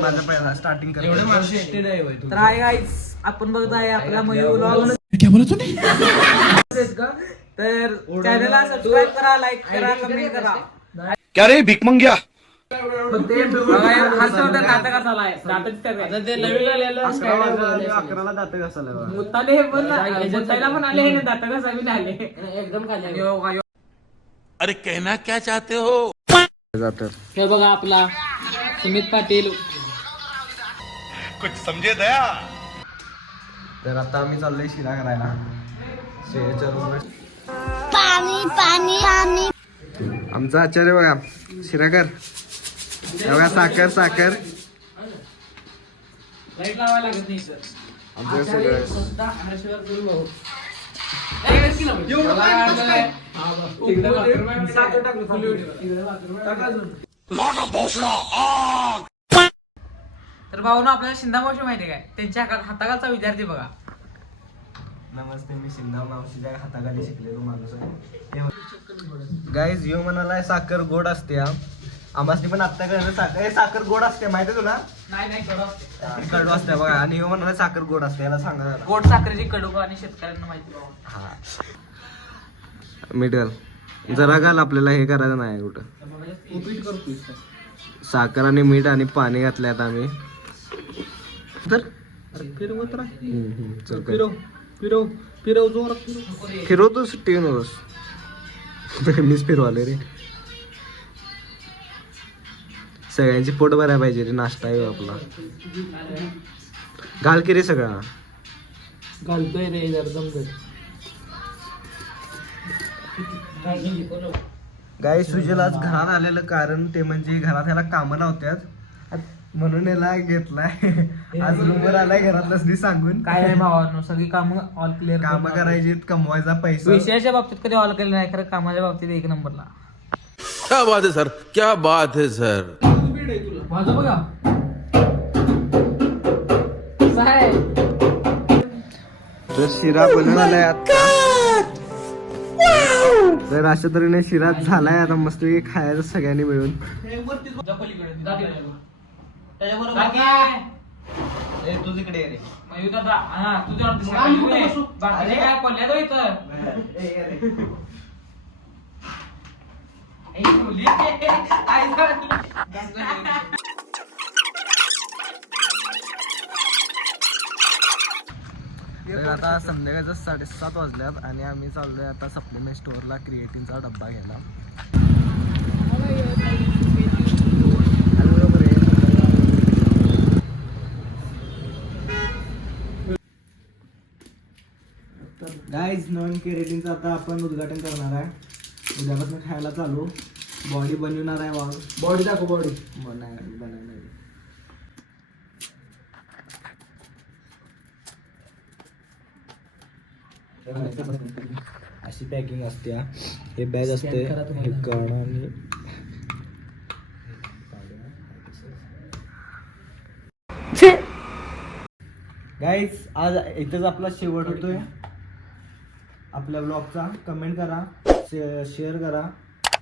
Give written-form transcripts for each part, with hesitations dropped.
माझा पहिला स्टार्टिंग तर हाय गाईज, आपण बघत आहे आपला मयूर व्लॉग. तर चॅनलला सबस्क्राईब करा, लाईक करा, कमेंट करा. क्या रे भीक मंग्या. दात कसाला आहे, अकराला दात घासायला मुताले पण आले हे दात कसा बी आले एकदम. अरे कहना क्या चाहते हो. हे बघा आपला सुमित पाटील. कुछ समझे दया. तर आता आम्ही चाललोय शिरा करायला शेळीच्या रूमवर. पाणी पाणी पाणी. आमचा आचार्य बघा शिराकर. बघा साखर साखर लाईट लावायला लागत नाही सर. आमचं सगळं तर भाऊनो आपल्याला शिंदा मावशी माहिती काय, त्यांच्या हाताखालचा विद्यार्थी बघा. नमस्ते, मी शिंदा मावशीच्या हाताखाली शिकलेलो माणूस आहे. गाईज यो म्हणाला साखर गोड असते. आम्हाला पण आत्ता कळलं साखर गोड असते माहिती तुला. नाही कडू असते बघा. आणि यो म्हणाला साखर गोड असते. याला सांगा जरा. गोड साखरेची कडू आणि शेतकऱ्यांना माहिती भाऊ. हा मीठ घाल जरा घाल. आपल्याला हे करायचं नाही कुठं. साखर आणि मीठ आणि पाणी घातले आता आम्ही. तर फिरवत राह. फिरव जोरात फिरवतो. सुट्टी नकोस. मीच फिरवाले रे. सगळ्यांची पोट भरायला पाहिजे रे. नाश्ता आहे आपला. घाल की रे सगळा. घालतोय रे जर गाई सुजल आज घरात आलेलं कारण ते म्हणजे घरात ह्याला कामं नव्हत्यात म्हणून याला घेतलाय. आज रूमवर आलाय घरातलं सांगून. काय नाही भावांनो, सगळी कामं ऑल क्लिअर. कामं करायची, कमवायचा पैसा. विषयाच्या बाबतीत कधी ऑल केलं नाही, खरं कामाच्या बाबतीत एक नंबरला. क्या बात है सर, क्या बात है सर. माझं बघा तर शिरा बनवून आलाय आता. तर अशा तऱ्हेने शिरा झालाय आता मस्त खायचं सगळ्यांनी मिळून. तू तिकडे रे. तर आता संध्याकाळचं 7:30 वाजल्यात आणि आम्ही चाललोय आता सप्लिमेंट स्टोअरला क्रिएटिनचा डब्बा घ्यायला. गाईज नवीन क्रिएटिनचं आता आपण उद्घाटन करणार आहे. उद्यापासून खायला चालू. बॉडी बनवणार आहे. वाव बॉडी दाखव. बॉडी बनवणार. अशी पॅकिंग असते. हे बॅग असते. हे कण आणि गाईज आज इथंच आपला शेवट होतोय आपल्या ब्लॉगचा. कमेंट करा, शेअर करा,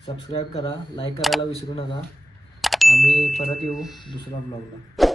सबस्क्राईब करा, लाईक करायला विसरू नका. आम्ही परत येऊ दुसऱ्या ब्लॉगला.